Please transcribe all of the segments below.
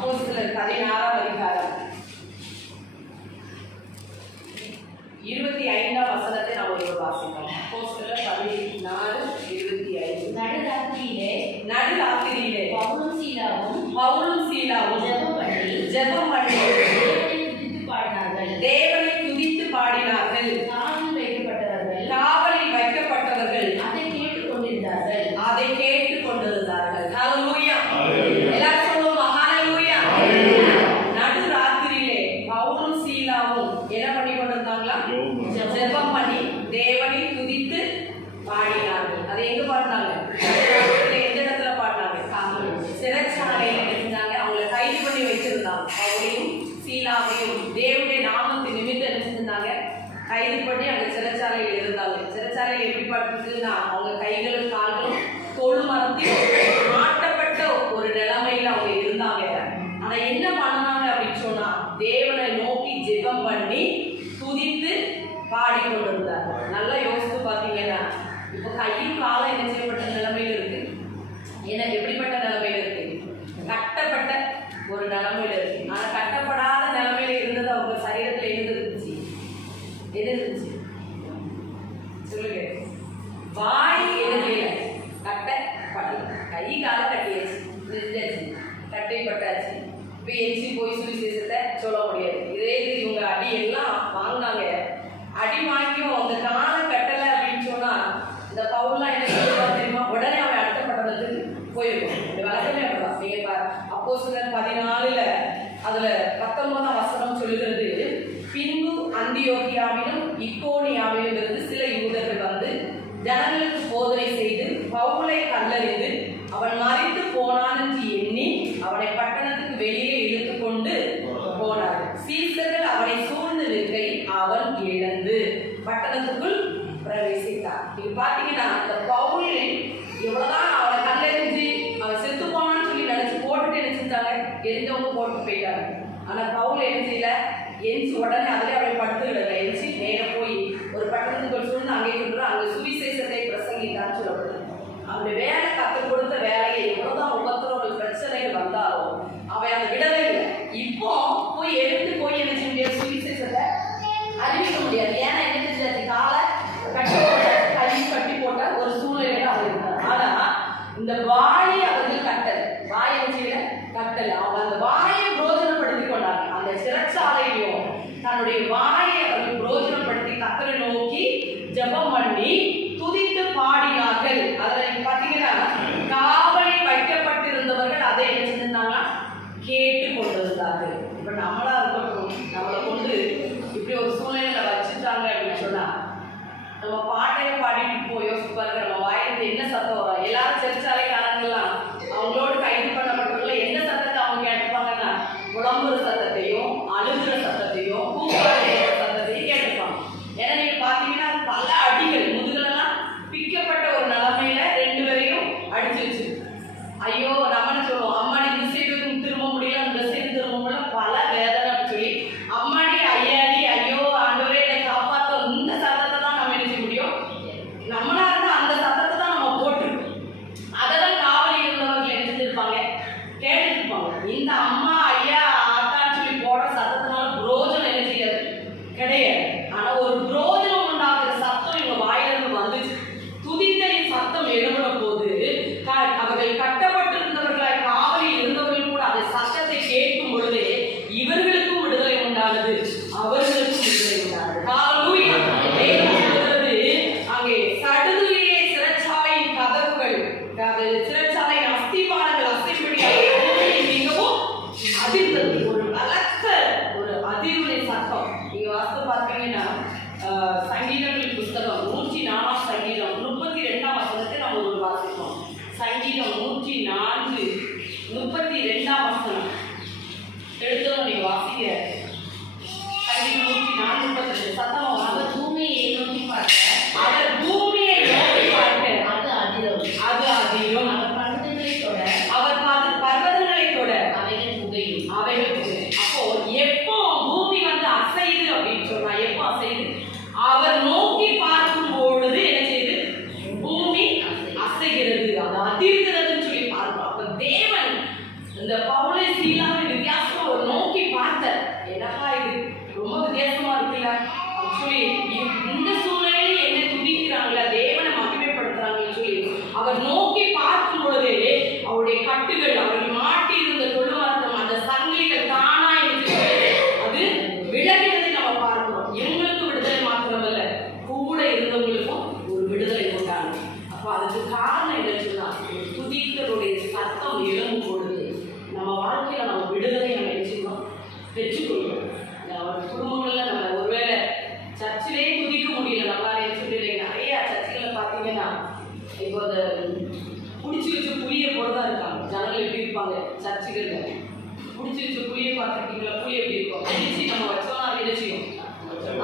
அப்போஸ்தலர் 16ஆம் அதிகாரம் 25ஆம் வசனத்தை நாம் ஒரு வாசிப்போம். அப்போஸ்தலர் 16:25. நடுராத்திரியிலே பவுலும் சீலாவும் ஜெபம் பண்ணி தேவனை துதித்து பாடினார்கள். காவலில் வைக்கப்பட்டவர்கள் அதை கேட்டுக் கொண்டிருந்தார்கள். ஹல்லேலூயா. எல்லாரும் சொல்லுவோம் ஹல்லேலூயா. நடுராத்திரியிலே பவுலும் சீலாவும் என்ன பண்ணி கொண்டிருந்தாங்களா? ஜெபம் பண்ணி தேவனை துதித்து பாடினார்கள். அதை எங்க பாடினாங்க? எந்த இடத்துல பாடினாங்க? சிறைச்சாலையில இருந்தாங்க. அவங்களை கைது பண்ணி வச்சிருந்தாங்க. பவுலையும் சீலாவையும் தேவனுடைய நாமத்தின் நிமித்தம் நினைச்சிருந்தாங்க. கைது பண்ணி அங்க சிறைச்சாலையில் இருந்தாங்க. சிறைச்சாலையில் எப்படி பட்டிருக்குன்னா அவங்க கைகளும் கால்களும் தோல் மரத்தில் மாட்டப்பட்ட ஒரு நிலைமையில அவங்க இருந்தாங்க. ஆனா என்ன பண்ணாங்க அப்படின்னு சொன்னா தேவனை நோக்கி ஜெபம் பண்ணி துதித்து பாடிக்கொண்டிருந்தாங்க. நல்லா யோசித்து பார்த்தீங்கன்னா இப்போ கையும் காலம் என்ன செய்யப்பட்ட நிலைமையில இருக்கு? என்ன எப்படிப்பட்ட நிலைமையில இருக்கு? கட்டப்பட்ட ஒரு நிலைமையில இருக்கு. ஆனா கட்டப்படாத நிலைமையில இருந்தது அவங்க சரீரத்துல எது இருந்துச்சு? சொல்லுங்க. வாய் எதுல கட்டப்படல. கை கால கட்டியாச்சு, நெஞ்சாச்சு, கட்டைப்பட்டாச்சு. இப்போ எஞ்சி போய் சுவிசேஷத்தை சொல்ல முடியாது. இதே இது இவங்க அடி எல்லாம் வாங்கினாங்க. அடி வாங்கியும் அந்த கால கட்டலை அப்படின்னு சொன்னா இந்த பவுல்லாம் என்ன சொல்லுவாங்க தெரியுமா? உடனே அவன் அடுத்த பட்டணத்துக்கு போயிருக்கும். இந்த வழக்கமே அப்படிதான். நீங்க அப்போஸ்தலர் 14 அதுல 19ஆம் வசனம் சொல்லுகிறது, பின்பு அந்தியோகியாவிலும் இக்கோனியாவிலும் இருந்து சில யூதர்கள் வந்து ஜனங்களுக்கு போதனை செய்து பவுலை கல்லறிந்து அவன் மரித்து போனான் என்று எண்ணி அவனை பட்டணத்துக்கு வெளியே இழுத்து கொண்டு போனார். சீசர்கள் அவனை சூழ்ந்து நிற்கை அவன் இழந்து பட்டணத்துக்குள் பிரவேசித்தார். இது பாத்தீங்கன்னா இந்த பவுல் எவ்வளவுதான் அவனை கல்லெறிஞ்சு அவன் செத்து போனான்னு சொல்லி நினைச்சு போட்டுட்டு நினைச்சிருந்தாங்க. எரிஞ்சவங்க போட்டு போயிட்டாங்க. ஆனா பவுல் என்ன செய்யல? எரிஞ்சு உடனே அதிலே அவளை படுத்து விடல. எரிஞ்சு நேர போய் ஒரு பட்டணத்துக்குள் சூழ்ந்து அங்கே சொல்ற அங்க சுவிசேஷத்தை பிரசங்கித்தான்னு சொல்லப்படுது. அந்த வேலை கற்றுக் கொடுத்த வேலையை எவ்வளவுதான் உபத்திரம் ஒரு பிரச்சனைகள் வந்தாலும் அவன் அதை விடவே இல்லை. இப்போ போய் எழுந்து போய் என்ன செய்ய முடியாது? சுவிசேஷத்தை அறிவிக்க முடியாது. ஏன்னா என்ன செஞ்சாச்சு? காலை கட்டி போட்ட கை கட்டி போட்ட ஒரு சூழ்நிலையில அவர் இருந்தார். ஆனா இந்த வாயை அவர்கள் கட்டல், வாயை வச்சுல கட்டல். அவங்க அந்த வாயை பிரோஜனப்படுத்தி கொண்டாங்க. அந்த சிறைச்சாலையிலும் தன்னுடைய வாயை அவர்கள் பிரோஜனப்படுத்தி கத்தரை நோக்கி ஜெபம் பண்ணி துதித்து பாடினார்கள். அதுல நீங்க பாத்தீங்கன்னா காவலில் வைக்கப்பட்டிருந்தவர்கள் அதை என்ன செஞ்சிருந்தாங்கன்னா கேட்டு கொண்டிருந்தார்கள். இப்ப நம்மளா இருக்கட்டும், நம்மளை கொண்டு இப்படி ஒரு சூழ்நிலையில வச்சுட்டாங்க அப்படின்னு சொன்னா நம்ம பாட்டையை பாடிட்டு போய் யோசிச்சு பாருங்க, நம்ம வாயிலிருந்து என்ன சத்தம் வரும்? எல்லாரும் சிறைச்சாலைக்காரங்கெல்லாம் அவங்களோடு கைது பண்ணப்பட்டவங்கள என்ன சத்தத்தை அவங்க கேட்டுப்பாங்கன்னா புலம்புற சத்தத்தையும் அழுகுற சத்தத்தையும் கூப்பாடுற சத்தத்தையும் கேட்டுப்பாங்க. ஏன்னா நீங்க பாத்தீங்கன்னா பல அடிகள் முதுகெல்லாம் பிக்கப்பட்ட ஒரு நிலைமையில 2 பேரையும் அடிச்சு வச்சு ஐயோ நம்ம சொல்லுவோம் அம்மாடி இந்த சைடு திரும்ப முடியல, இந்த சைடு திரும்ப முடியல, பல வேதனை சொல்லி அம்மாடி ஐயாடி ஐயோ ஆண்டவரே என்னை காப்பாற்ற இந்த சத்தத்தை தான் நம்ம என்ன செய்ய முடியும்? நம்மளா இருந்தா அந்த சத்தத்தை தான் நம்ம போட்டிருக்கோம். அதெல்லாம் காவலில் இருந்தவர்கள் என்ன செஞ்சிருப்பாங்க? கேட்டுருப்பாங்க. இந்த அம்மா ஐயா ஆத்தான்னு சொல்லி போடுற சத்தத்தினால புரோஜனம் என்ன செய்யாது? கிடையாது. ஆனா ஒரு புரோஜனம் உண்டாக்குற சத்தம் இவங்க வாயிலிருந்து வந்துச்சு. துதித்தலின் சத்தம் எழுபட போது அவர்கள் கட்டப்பட்டிருந்தவர்களாய் காவலில் இருந்தவர்கள் கூட அந்த சத்தத்தை கேட்கும் பொழுதே இவர்களுக்கும் விடுதலை உண்டானது, அவர்களுக்கும் விடுதலை உண்டானது. ஹல்லேலூயா. தேவன் சொல்கிறது அங்கே சடுதியிலே சிறைச்சாலையின் கதவுகள், சிறைச்சாலையின் அஸ்திபாரங்கள் அசைப்படியாக மிகவும் அதிர்ந்தது. ஒரு பலத்த ஒரு அதிர்வுடைய சத்தம். நீங்க வாசித்து பார்த்தீங்கன்னா சங்கீதங்களின் புஸ்தகம் 104ஆம் சங்கீதம் 32ஆம் வசனத்தை நம்ம ஒரு வாசிப்போம். சங்கீதம் 104 32ஆம் வசனம் எடுத்தோம். நீங்க வாசிக்க சங்கீதம் 104 32 சத்தம். அவர் பூமியை நோக்கி பார்க்க, அவர் பூமியை நோக்கி பார்க்க அது அதிரும், அது அதிரும். அவர் பர்வதங்களை தொட, அவர் பர்வதங்களை தொட அவைகள் புகையும், அவைகள் புகையும். அப்போ எப்போ பூமி வந்து அசைது அப்படின்னு சொன்னா எப்போ அசைது? அவர் நோக்கி பார்க்கும் பொழுது என்ன செய்யுது? பூமி அசைகிறது, அது அதிர்கிறதுன்னு சொல்லி பார்ப்போம். அப்ப தேவன் இந்த பவுலை சீலாவை பெற்றுக்கொள்ளும். குடும்பங்கள்ல நம்ம ஒருவேளை சர்ச்சிலே குதிக்க முடியல, நம்மளால சொல்லிடுறீங்க. நிறைய சர்ச்சுகளில் பார்த்தீங்கன்னா இப்போ அந்த பிடிச்சி வச்ச புளியை போல தான் இருக்காங்க. ஜனங்கள் எப்படி இருப்பாங்க சர்ச்சுகளில்? பிடிச்சி வச்ச புளியை பார்த்துருக்கீங்களா? புளி எப்படி இருக்கும்? பிடிச்சி நம்ம வச்சோம்னா அது என்ன செய்யும்?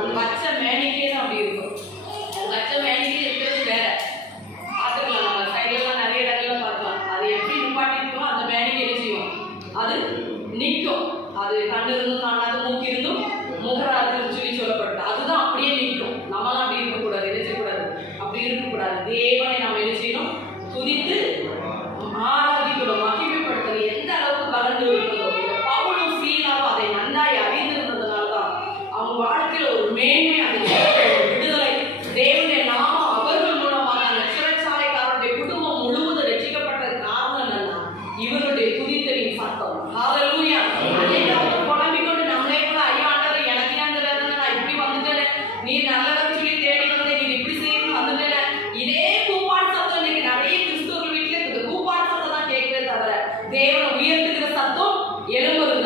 அந்த வச்ச மேனிக்கே தான் அப்படி இருக்கும். அது வச்ச மேனிக்கே இருக்கிறது வேற. பார்த்துக்கலாம், நம்ம சைட்லாம் நிறைய இடங்கள்ல பார்க்கலாம். அது எப்படி நிப்பாட்டி இருக்கோ அந்த மேனிக்கு என்ன செய்யும்? அது நிற்கும். அது கண்ணு இருந்தும் காணாது, மூக்கு இருந்தும் முகராதுன்னு சொல்லப்பட்டது. அதுதான் அப்படியே நிற்கும். நம்மளாம் அப்படி இருக்கக்கூடாது. என்ன செய்யக்கூடாது? அப்படி இருக்கக்கூடாது. தேவனை நம்ம என்ன செய்யணும்? துதித்து ஆராதிக்கணும், மகிமைப்படுத்தணும். எந்த அளவுக்கு கலந்து இருக்கிறதோ பவுலும் சீலாவும் அதை நன்றாய் அறிந்திருந்ததுனால தான் அவங்க வாழ்க்கையில ஒரு மேன்மை, அந்த விடுதலை, தேவனுடைய நாமம் அவர்கள் மூலமாக அந்த சிறைச்சாலைக்காரருடைய குடும்பம் முழுவதும் ரட்சிக்கப்பட்டது. காரணம் என்னன்னா இவருடைய துதித்தலின் சத்தம். ஹல்லேலூயா. அன்னைக்கு புலம்பிக்கொண்டு நம்மளே கூட ஐயா ஆண்டவரே எனக்கு அந்த வேதனை, நான் இப்படி வந்துட்டேன், நீ நல்லவன் சொல்லி தேடி வந்தேன், நீ இப்படி செய்யணும் வந்துட்டேன். இதே கூப்பாடு சத்தம் இன்னைக்கு நிறைய கிறிஸ்தவர்கள் வீட்டிலே இந்த கூப்பாடு சத்தம் தான் கேட்கிறதே தவிர தேவனை உயர்த்துகிற சத்தம் எழும்புறது